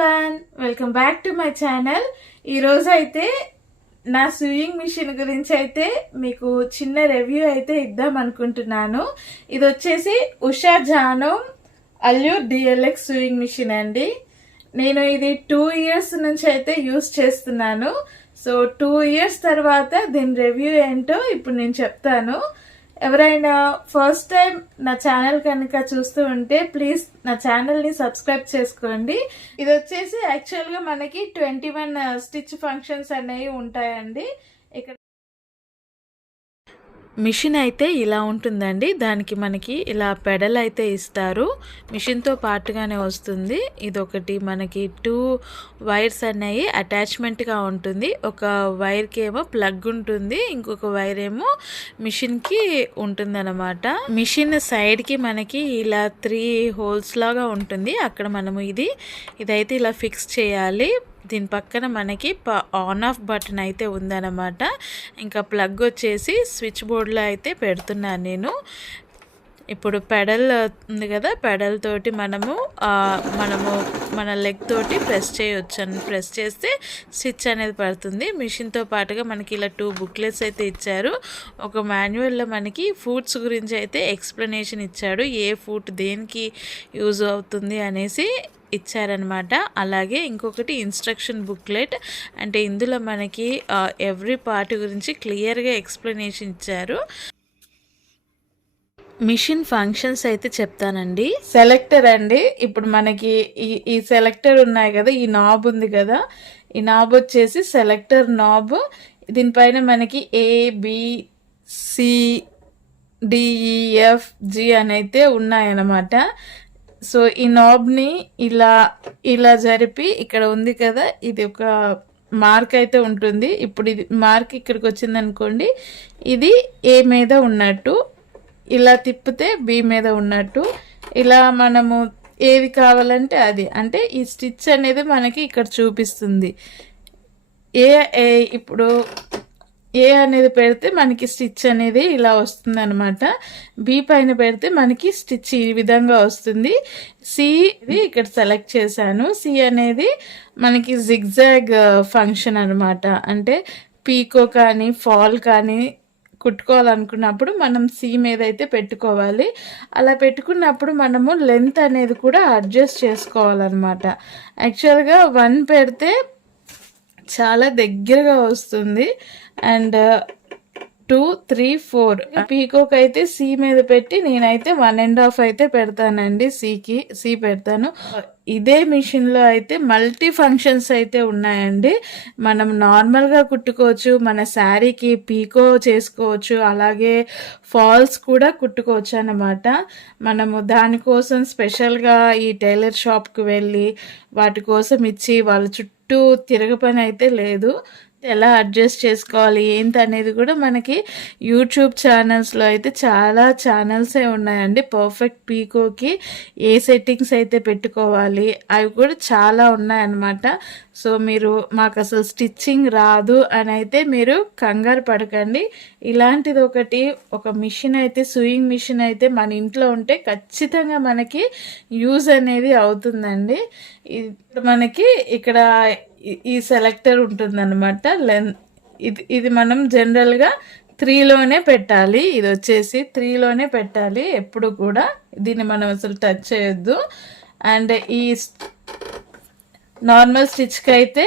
Everyone, welcome back to my channel. ఈరోజు అయితే నా స్వింగ్ మిషన్ గురించి అయితే మీకు చిన్న రివ్యూ అయితే ఇద్దాం అనుకుంటున్నాను. ఇది వచ్చేసి Usha Janome allure DLX sewing machine అండి. నేను ఇది 2 years నుంచి అయితే యూస్ చేస్తున్నాను. సో 2 years తర్వాత దీని రివ్యూ ఏంటో ఇప్పుడు నేను చెప్తాను. ఎవరైనా ఫస్ట్ టైం నా ఛానల్ కనుక చూస్తూ ఉంటే ప్లీజ్ నా ఛానల్ని సబ్స్క్రైబ్ చేసుకోండి. ఇది వచ్చేసి యాక్చువల్గా మనకి 21 స్టిచ్ ఫంక్షన్స్ అనేవి ఉంటాయండి. ఇక్కడ మిషన్ అయితే ఇలా ఉంటుందండి. దానికి మనకి ఇలా పెడల్ అయితే ఇస్తారు, మిషన్తో పాటుగానే వస్తుంది. ఇదొకటి మనకి 2 వైర్స్ అనేవి అటాచ్మెంట్గా ఉంటుంది. ఒక వైర్కి ఏమో ప్లగ్ ఉంటుంది, ఇంకొక వైర్ ఏమో మిషన్కి ఉంటుందన్నమాట. మిషన్ సైడ్కి మనకి ఇలా 3 హోల్స్ లాగా ఉంటుంది. అక్కడ మనము ఇదైతే ఇలా ఫిక్స్ చేయాలి. దీని పక్కన మనకి ఆన్ ఆఫ్ బటన్ అయితే ఉందన్నమాట. ఇంకా ప్లగ్ వచ్చేసి స్విచ్ బోర్డ్లో అయితే పెడుతున్నాను నేను. ఇప్పుడు పెడల్ ఉంది కదా, పెడల్ తోటి మనము మన లెగ్ తోటి ప్రెస్ చేయొచ్చు. ప్రెస్ చేస్తే స్టిచ్ అనేది పడుతుంది. మిషన్తో పాటుగా మనకి ఇలా 2 బుక్లెట్స్ అయితే ఇచ్చారు. ఒక మాన్యువల్లో మనకి ఫుడ్స్ గురించి అయితే ఎక్స్ప్లెనేషన్ ఇచ్చాడు, ఏ ఫుడ్ దేనికి యూజ్ అవుతుంది అనేసి ఇచ్చారనమాట. అలాగే ఇంకొకటి ఇన్స్ట్రక్షన్ బుక్లెట్, అంటే ఇందులో మనకి ఎవ్రీ పార్ట్ గురించి క్లియర్గా ఎక్స్ప్లెనేషన్ ఇచ్చారు. మిషన్ ఫంక్షన్స్ అయితే చెప్తానండి. సెలెక్టర్ అండి, ఇప్పుడు మనకి ఈ సెలెక్టర్ ఉన్నాయి కదా, ఈ నాబ్ ఉంది కదా, ఈ నాబ్ వచ్చేసి సెలెక్టర్ నాబ్. దీనిపైన మనకి ABCDEFG అని అయితే ఉన్నాయన్నమాట. సో ఈ నాబ్ని ఇలా జరిపి ఇక్కడ ఉంది కదా, ఇది ఒక మార్క్ అయితే ఉంటుంది. ఇప్పుడు ఇది మార్క్ ఇక్కడికి వచ్చింది అనుకోండి, ఇది A మీద ఉన్నట్టు, ఇలా తిప్పితే B మీద ఉన్నట్టు, ఇలా మనము ఏది కావాలంటే అది, అంటే ఈ స్టిచ్ అనేది మనకి ఇక్కడ చూపిస్తుంది. ఇప్పుడు ఏ అనేది పెడితే మనకి స్టిచ్ అనేది ఇలా వస్తుంది అనమాట. బి పైన పెడితే మనకి స్టిచ్ ఈ విధంగా వస్తుంది. సి ఇక్కడ సెలెక్ట్ చేశాను. సి అనేది మనకి జిగ్జాగ్ ఫంక్షన్ అనమాట. అంటే పీకో కానీ ఫాల్ కానీ కుట్టుకోవాలనుకున్నప్పుడు మనం సి మీద అయితే పెట్టుకోవాలి. అలా పెట్టుకున్నప్పుడు మనము లెంత్ అనేది కూడా అడ్జస్ట్ చేసుకోవాలన్నమాట. యాక్చువల్గా 1 పెడితే చాలా దగ్గరగా వస్తుంది. అండ్ 2, 3, 4 పీకోక్ అయితే సి మీద పెట్టి నేనైతే 1.5 అయితే పెడతానండి. సి పెడతాను. ఇదే మిషన్లో అయితే మల్టీ ఫంక్షన్స్ అయితే ఉన్నాయండి. మనం నార్మల్గా కుట్టుకోవచ్చు, మన శారీకి పీకో చేసుకోవచ్చు, అలాగే ఫాల్స్ కూడా కుట్టుకోవచ్చు అన్నమాట. మనము దానికోసం స్పెషల్గా ఈ టైలర్ షాప్కి వెళ్ళి వాటి కోసం ఇచ్చి వాళ్ళ చుట్టూ తిరగ పని అయితే లేదు. ఎలా అడ్జస్ట్ చేసుకోవాలి ఏంటి అనేది కూడా మనకి యూట్యూబ్ ఛానల్స్లో అయితే చాలా ఛానల్సే ఉన్నాయండి. పర్ఫెక్ట్ పీకోకి ఏ సెట్టింగ్స్ అయితే పెట్టుకోవాలి అవి కూడా చాలా ఉన్నాయన్నమాట. సో మీరు మాకు అసలు స్టిచ్చింగ్ రాదు అని అయితే మీరు కంగారు పడకండి. ఇలాంటిది ఒక మిషన్ అయితే, స్వింగ్ మిషన్ అయితే మన ఇంట్లో ఉంటే ఖచ్చితంగా మనకి యూజ్ అనేది అవుతుందండి. మనకి ఇక్కడ ఈ సెలెక్టర్ ఉంటుందన్నమాట. ఇది మనం జనరల్గా 3లోనే పెట్టాలి. ఇది వచ్చేసి 3లోనే పెట్టాలి ఎప్పుడు కూడా. దీన్ని మనం అసలు టచ్ చేయొద్దు. అండ్ ఈ నార్మల్ స్టిచ్కి అయితే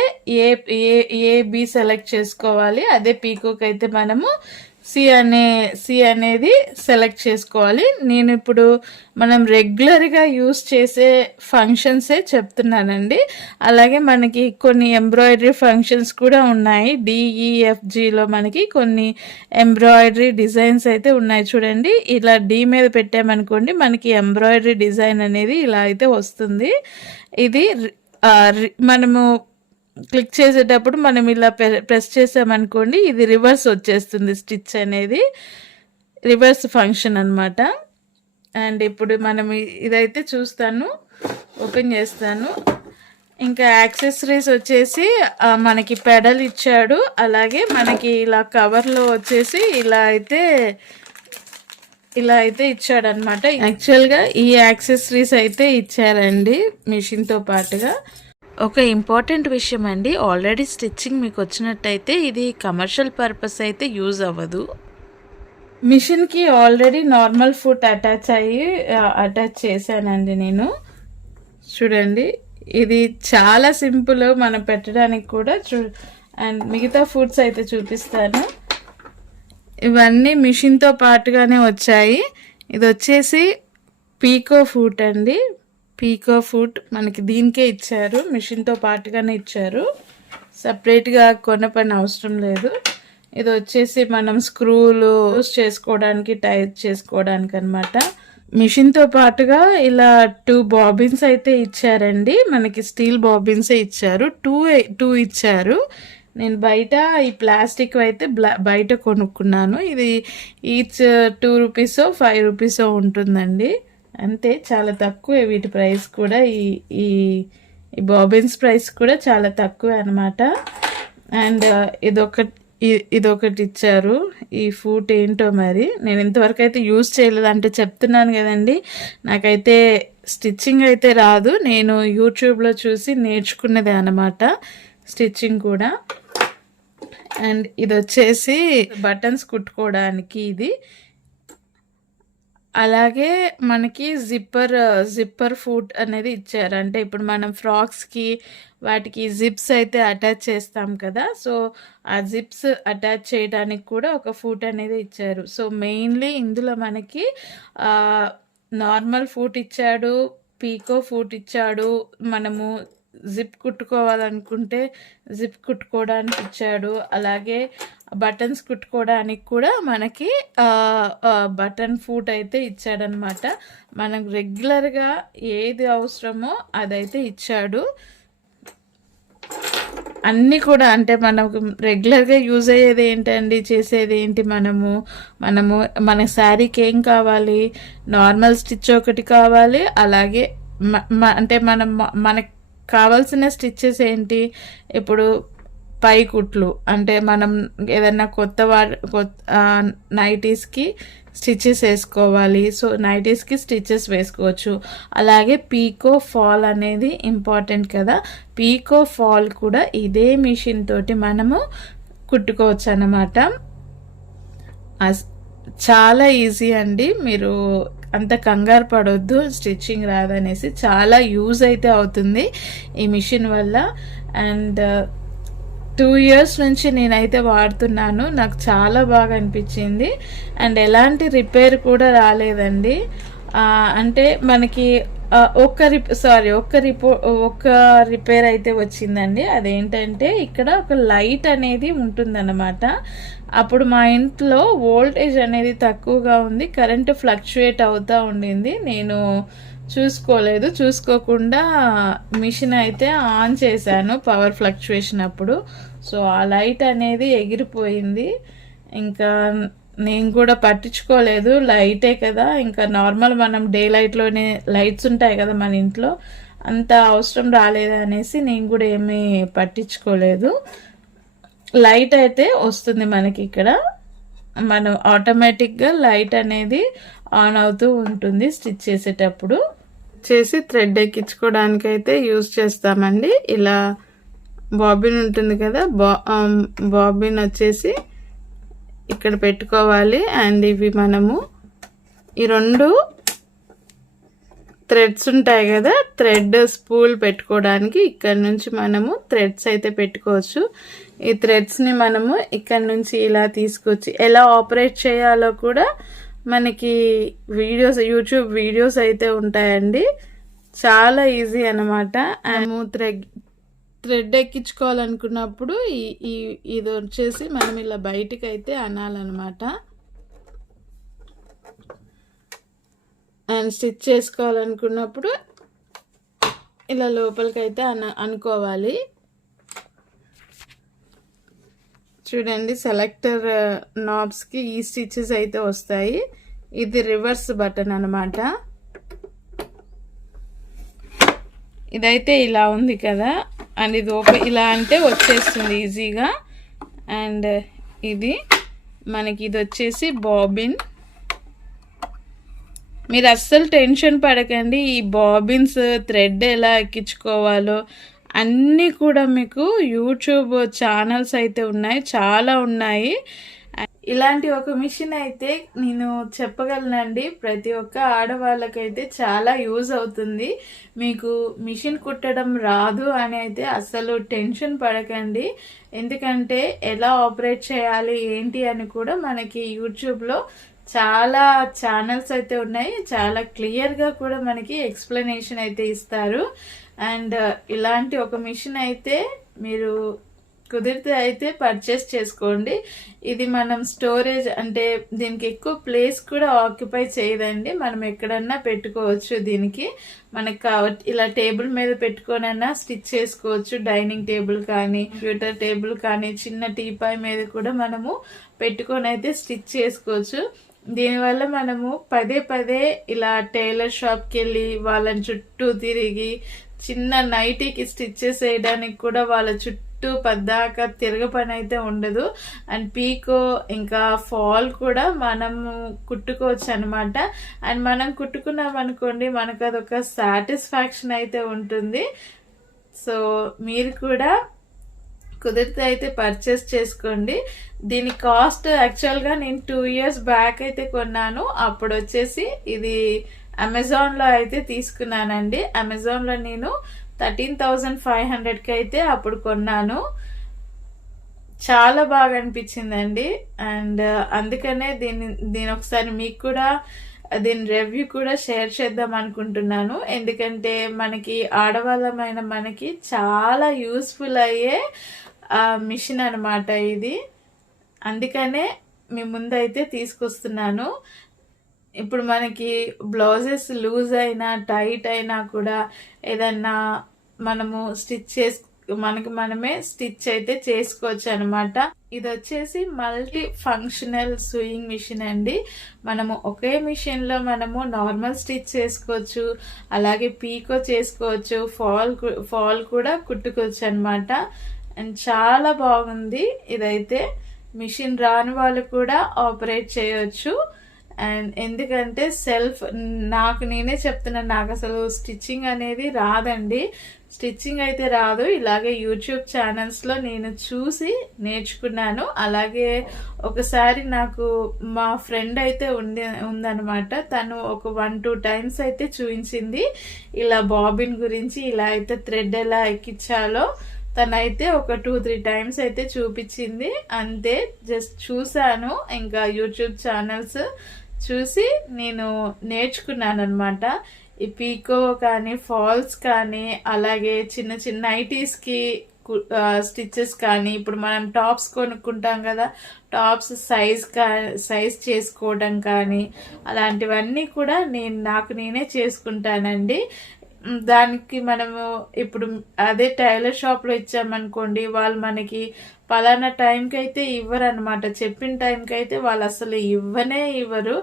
AB సెలెక్ట్ చేసుకోవాలి. అదే పీకోకి అయితే మనము సి అనేది సెలెక్ట్ చేసుకోవాలి. నేను ఇప్పుడు మనం రెగ్యులర్గా యూస్ చేసే ఫంక్షన్సే చెప్తున్నానండి. అలాగే మనకి కొన్ని ఎంబ్రాయిడరీ ఫంక్షన్స్ కూడా ఉన్నాయి. DEFGలో మనకి కొన్ని ఎంబ్రాయిడరీ డిజైన్స్ అయితే ఉన్నాయి. చూడండి, ఇలా D మీద పెట్టామనుకోండి మనకి ఎంబ్రాయిడరీ డిజైన్ అనేది ఇలా అయితే వస్తుంది. ఇది మనము క్లిక్ చేసేటప్పుడు మనం ఇలా ప్రెస్ చేసామనుకోండి, ఇది రివర్స్ వచ్చేస్తుంది. స్టిచ్ అనేది రివర్స్ ఫంక్షన్ అనమాట. అండ్ ఇప్పుడు మనం ఇదైతే చూస్తాను, ఓపెన్ చేస్తాను. ఇంకా యాక్సెసరీస్ వచ్చేసి మనకి పెడల్ ఇచ్చాడు. అలాగే మనకి ఇలా కవర్లో వచ్చేసి ఇలా అయితే ఇచ్చాడనమాట. యాక్చువల్గా ఈ యాక్సెసరీస్ అయితే ఇచ్చారండి మిషన్తో పాటుగా. ఒక ఇంపార్టెంట్ విషయం అండి, ఆల్రెడీ స్టిచ్చింగ్ మీకు వచ్చినట్టయితే ఇది కమర్షియల్ పర్పస్ అయితే యూజ్ అవ్వదు. మిషన్కి ఆల్రెడీ నార్మల్ ఫుట్ అటాచ్ చేశానండి నేను. చూడండి, ఇది చాలా సింపుల్ మనం పెట్టడానికి కూడా. అండ్ మిగతా ఫుడ్స్ అయితే చూపిస్తాను. ఇవన్నీ మిషన్తో పాటుగానే వచ్చాయి. ఇది వచ్చేసి పీకో ఫుట్ అండి. పీకో ఫుట్ మనకి దీనికే ఇచ్చారు, మిషన్తో పాటుగానే ఇచ్చారు, సపరేట్గా కొన పని అవసరం లేదు. ఇది వచ్చేసి మనం స్క్రూలు యూస్ చేసుకోవడానికి, టైట్ చేసుకోవడానికి అనమాట. మిషన్తో పాటుగా ఇలా 2 బాబిన్స్ అయితే ఇచ్చారండి. మనకి స్టీల్ బాబిన్సే ఇచ్చారు, టూ ఇచ్చారు. నేను బయట ఈ ప్లాస్టిక్ అయితే బయట కొనుక్కున్నాను. ఇది ఈచ్ 2 రూపీసో 5 రూపీసో ఉంటుందండి, అంతే. చాలా తక్కువే వీటి ప్రైస్ కూడా. ఈ బాబిన్స్ ప్రైస్ కూడా చాలా తక్కువే అనమాట. అండ్ ఇదొకటి ఇచ్చారు. ఈ ఫుట్ ఏంటో మరి నేను ఇంతవరకు అయితే యూజ్ చేయలేదు, అంటే చెప్తున్నాను కదండి, నాకైతే స్టిచ్చింగ్ అయితే రాదు. నేను యూట్యూబ్లో చూసి నేర్చుకున్నదే అనమాట స్టిచ్చింగ్ కూడా. అండ్ ఇది వచ్చేసి బటన్స్ కుట్టుకోవడానికి ఇది. అలాగే మనకి జిప్పర్ ఫుట్ అనేది ఇచ్చారు. అంటే ఇప్పుడు మనం ఫ్రాక్స్కి వాటికి జిప్స్ అయితే అటాచ్ చేస్తాం కదా, సో ఆ జిప్స్ అటాచ్ చేయడానికి కూడా ఒక ఫుట్ అనేది ఇచ్చారు. సో మెయిన్లీ ఇందులో మనకి నార్మల్ ఫుట్ ఇచ్చాడు, పీకో ఫుట్ ఇచ్చాడు, మనము జిప్ కుట్టుకోవాలనుకుంటే జిప్ కుట్టుకోవడానికి ఇచ్చాడు, అలాగే బటన్స్ కుట్టుకోవడానికి కూడా మనకి బటన్ ఫుట్ అయితే ఇచ్చాడనమాట. మనకు రెగ్యులర్గా ఏది అవసరమో అదైతే ఇచ్చాడు. అన్నీ కూడా అంటే మనకు రెగ్యులర్గా యూజ్ అయ్యేది ఏంటండి, చేసేది ఏంటి, మన శారీకి ఏం కావాలి, నార్మల్ స్టిచ్ ఒకటి కావాలి, అలాగే అంటే మనకి కావాల్సిన స్టిచ్చెస్ ఏంటి, ఇప్పుడు పై కుట్లు అంటే మనం ఏదైనా కొత్త నైటీస్కి స్టిచెస్ వేసుకోవాలి, సో నైటీస్కి స్టిచెస్ వేసుకోవచ్చు. అలాగే పీకో ఫాల్ అనేది ఇంపార్టెంట్ కదా, పీకో ఫాల్ కూడా ఇదే మిషన్ తోటి మనము కుట్టుకోవచ్చు అన్నమాట. చాలా ఈజీ అండి, మీరు అంత కంగారు పడొద్దు స్టిచ్చింగ్ రాదనేసి. చాలా యూజ్ అయితే అవుతుంది ఈ మిషన్ వల్ల. అండ్ 2 years నుంచి నేనైతే వాడుతున్నాను, నాకు చాలా బాగా అనిపించింది. అండ్ ఎలాంటి రిపేర్ కూడా రాలేదండి. అంటే మనకి ఒక్క రిపేర్ అయితే వచ్చిందండి. అదేంటంటే ఇక్కడ ఒక లైట్ అనేది ఉంటుందన్నమాట. అప్పుడు మా ఇంట్లో వోల్టేజ్ అనేది తక్కువగా ఉంది, కరెంటు ఫ్లక్చుయేట్ అవుతూ ఉండింది. నేను చూసుకోకుండా మిషన్ అయితే ఆన్ చేశాను పవర్ ఫ్లక్చుయేషన్ అప్పుడు. సో ఆ లైట్ అనేది ఎగిరిపోయింది. ఇంకా నేను కూడా పట్టించుకోలేదు, లైటే కదా, ఇంకా నార్మల్ మనం డే లైట్లోనే లైట్స్ ఉంటాయి కదా మన ఇంట్లో, అంత అవసరం రాలేదు అనేసి నేను కూడా ఏమీ పట్టించుకోలేదు. లైట్ అయితే వస్తుంది మనకి ఇక్కడ, మనం ఆటోమేటిక్గా లైట్ అనేది ఆన్ అవుతూ ఉంటుంది స్టిచ్ చేసేటప్పుడు. చేసి థ్రెడ్ ఎక్కించుకోవడానికి అయితే యూజ్ చేస్తామండి. ఇలా బాబిన్ ఉంటుంది కదా, బాబిన్ వచ్చేసి ఇక్కడ పెట్టుకోవాలి. అండ్ ఇవి మనము ఈ 2 థ్రెడ్స్ ఉంటాయి కదా, థ్రెడ్ స్పూల్ పెట్టుకోవడానికి ఇక్కడ నుంచి మనము థ్రెడ్స్ అయితే పెట్టుకోవచ్చు. ఈ థ్రెడ్స్ని మనము ఇక్కడ నుంచి ఇలా తీసుకొచ్చి ఎలా ఆపరేట్ చేయాలో కూడా మనకి యూట్యూబ్ వీడియోస్ అయితే ఉంటాయండి, చాలా ఈజీ అన్నమాట. మేము థ్రెడ్ ఎక్కించుకోవాలనుకున్నప్పుడు ఇది వచ్చేసి మనం ఇలా బయటికి అయితే అనాలన్నమాట. అండ్ స్టిచ్ చేసుకోవాలనుకున్నప్పుడు ఇలా లోపలికి అయితే అనుకోవాలి. చూడండి, సెలెక్టర్ నాబ్స్కి ఈ స్టిచెస్ అయితే వస్తాయి. ఇది రివర్స్ బటన్ అన్నమాట. ఇదైతే ఇలా ఉంది కదా, అండ్ ఇది ఇలా అంటే వచ్చేస్తుంది ఈజీగా. అండ్ ఇది వచ్చేసి బాబిన్. మీరు అస్సలు టెన్షన్ పడకండి, ఈ బాబిన్స్ థ్రెడ్ ఎలా ఎక్కించుకోవాలో అన్నీ కూడా మీకు యూట్యూబ్ ఛానల్స్ అయితే ఉన్నాయి, చాలా ఉన్నాయి. ఇలాంటి ఒక మిషన్ అయితే నేను చెప్పగలనండి, ప్రతి ఒక్క ఆడవాళ్ళకైతే చాలా యూజ్ అవుతుంది. మీకు మిషన్ కుట్టడం రాదు అని అయితే అసలు టెన్షన్ పడకండి. ఎందుకంటే ఎలా ఆపరేట్ చేయాలి ఏంటి అని కూడా మనకి యూట్యూబ్లో చాలా ఛానల్స్ అయితే ఉన్నాయి. చాలా క్లియర్గా కూడా మనకి ఎక్స్ప్లెనేషన్ అయితే ఇస్తారు. అండ్ ఇలాంటి ఒక మిషన్ అయితే మీరు కుదిరితే అయితే పర్చేస్ చేసుకోండి. ఇది మనం స్టోరేజ్ అంటే దీనికి ఎక్కువ ప్లేస్ కూడా ఆక్యుపై చేయదండి. మనం ఎక్కడన్నా పెట్టుకోవచ్చు. దీనికి మనకు ఇలా టేబుల్ మీద పెట్టుకోనన్నా స్టిచ్ చేసుకోవచ్చు. డైనింగ్ టేబుల్ కానీ, కంప్యూటర్ టేబుల్ కానీ, చిన్న టీపాయ్ మీద కూడా మనము పెట్టుకొని అయితే స్టిచ్ చేసుకోవచ్చు. దీనివల్ల మనము పదే పదే ఇలా టైలర్ షాప్కి వెళ్ళి వాళ్ళని చుట్టూ తిరిగి చిన్న నైటీకి స్టిచ్చెస్ వేయడానికి కూడా వాళ్ళ చుట్టూ పద్దాక తిరగ పని అయితే ఉండదు. అండ్ పీకో ఇంకా ఫాల్ కూడా మనము కుట్టుకోవచ్చు అనమాట. అండ్ మనం కుట్టుకున్నాం అనుకోండి, మనకు అదొక సాటిస్ఫాక్షన్ అయితే ఉంటుంది. సో మీరు కూడా కుదిరితే అయితే పర్చేస్ చేసుకోండి. దీని కాస్ట్ యాక్చువల్గా నేను 2 years బ్యాక్ అయితే కొన్నాను. అప్పుడు వచ్చేసి ఇది అమెజాన్లో అయితే తీసుకున్నానండి. అమెజాన్లో నేను 13,500కి అయితే అప్పుడు కొన్నాను. చాలా బాగా అనిపించిందండి. అండ్ అందుకనే దీని ఒకసారి మీకు కూడా దీని రివ్యూ కూడా షేర్ చేద్దాం అనుకుంటున్నాను. ఎందుకంటే మనకి ఆడవాళ్ళమైన మనకి చాలా యూస్ఫుల్ అయ్యే మిషన్ అనమాట ఇది. అందుకనే మీ ముందైతే తీసుకొస్తున్నాను. ఇప్పుడు మనకి బ్లౌజెస్ లూజ్ అయినా టైట్ అయినా కూడా ఏదన్నా మనము మనకి మనమే స్టిచ్ అయితే చేసుకోవచ్చు అనమాట. ఇది వచ్చేసి మల్టీ ఫంక్షనల్ సూయింగ్ మిషన్ అండి. మనము ఒకే మిషన్ లో మనము నార్మల్ స్టిచ్ చేసుకోవచ్చు, అలాగే పీకో చేసుకోవచ్చు, ఫాల్ కూడా కుట్టుకోవచ్చు అనమాట. అండ్ చాలా బాగుంది. ఇదైతే మిషన్ రాని వాళ్ళు కూడా ఆపరేట్ చేయొచ్చు. అండ్ ఎందుకంటే నాకు నేనే చెప్తున్నాను, నాకు అసలు స్టిచ్చింగ్ అనేది రాదండి. స్టిచ్చింగ్ అయితే రాదు. ఇలాగే యూట్యూబ్ ఛానల్స్లో నేను చూసి నేర్చుకున్నాను. అలాగే ఒకసారి నాకు మా ఫ్రెండ్ అయితే ఉందనమాట. తను ఒక 1-2 times అయితే చూపించింది ఇలా బాబిన్ గురించి, ఇలా అయితే థ్రెడ్ ఎలా ఎక్కించాలో తనైతే ఒక 2-3 times అయితే చూపించింది. అంతే, జస్ట్ చూసాను. ఇంకా యూట్యూబ్ ఛానల్స్ చూసి నేను నేర్చుకున్నాను అనమాట. ఈ పీకో కానీ, ఫాల్స్ కానీ, అలాగే చిన్న చిన్న నైటీస్కి స్టిచెస్ కానీ, ఇప్పుడు మనం టాప్స్ కొనుక్కుంటాం కదా, టాప్స్ సైజ్ చేసుకోవడం కానీ, అలాంటివన్నీ కూడా నాకు నేనే చేసుకుంటానండి. దానికి మనము ఇప్పుడు అదే టైలర్ షాప్లో ఇచ్చామనుకోండి, వాళ్ళు మనకి పలానా టైంకి అయితే ఇవ్వరు అనమాట. చెప్పిన టైంకి అయితే వాళ్ళు అసలు ఇవ్వరు.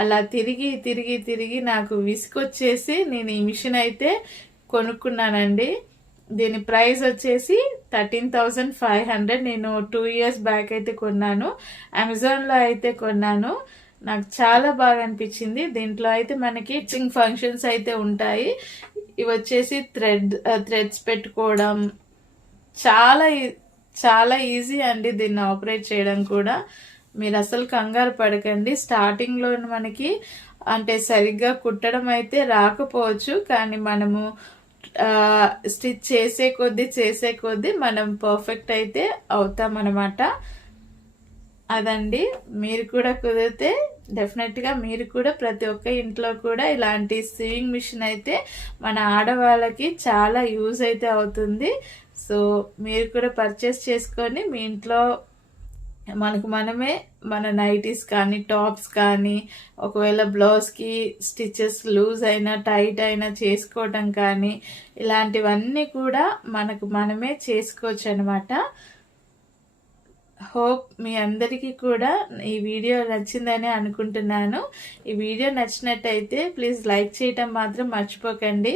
అలా తిరిగి తిరిగి తిరిగి నాకు విసుకొచ్చేసి నేను ఈ మిషన్ అయితే కొనుక్కున్నానండి. దీని ప్రైస్ వచ్చేసి 13,500. నేను 2 years బ్యాక్ అయితే కొన్నాను. అమెజాన్లో అయితే కొన్నాను. నాకు చాలా బాగా అనిపించింది. దీంట్లో అయితే మనకి స్టిచ్చింగ్ ఫంక్షన్స్ అయితే ఉంటాయి. ఇవి వచ్చేసి థ్రెడ్స్ పెట్టుకోవడం చాలా చాలా ఈజీ అండి. దీన్ని ఆపరేట్ చేయడం కూడా మీరు అసలు కంగారు పడకండి. స్టార్టింగ్లో మనకి అంటే సరిగ్గా కుట్టడం అయితే రాకపోవచ్చు, కానీ మనము స్టిచ్ చేసే కొద్దీ మనం పర్ఫెక్ట్ అయితే అవుతామన్నమాట. అదండి, మీరు కూడా కుదిరితే డెఫినెట్గా మీరు కూడా ప్రతి ఒక్క ఇంట్లో కూడా ఇలాంటి సీయింగ్ మిషన్ అయితే మన ఆడవాళ్ళకి చాలా యూజ్ అయితే అవుతుంది. సో మీరు కూడా పర్చేస్ చేసుకొని మీ ఇంట్లో మనమే మన నైటీస్ కానీ, టాప్స్ కానీ, ఒకవేళ బ్లౌజ్కి స్టిచెస్ లూజ్ అయినా టైట్ అయినా చేసుకోవటం కానీ, ఇలాంటివన్నీ కూడా మనమే చేసుకోవచ్చు అనమాట. హోప్ మీ అందరికీ కూడా ఈ వీడియో నచ్చిందని అనుకుంటున్నాను. ఈ వీడియో నచ్చినట్టయితే ప్లీజ్ లైక్ చేయటం మాత్రం మర్చిపోకండి.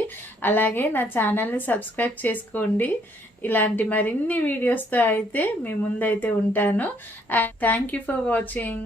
అలాగే నా ఛానల్ని సబ్స్క్రైబ్ చేసుకోండి. ఇలాంటి మరిన్ని వీడియోస్తో అయితే మీ ముందైతే ఉంటాను. Thank you for watching.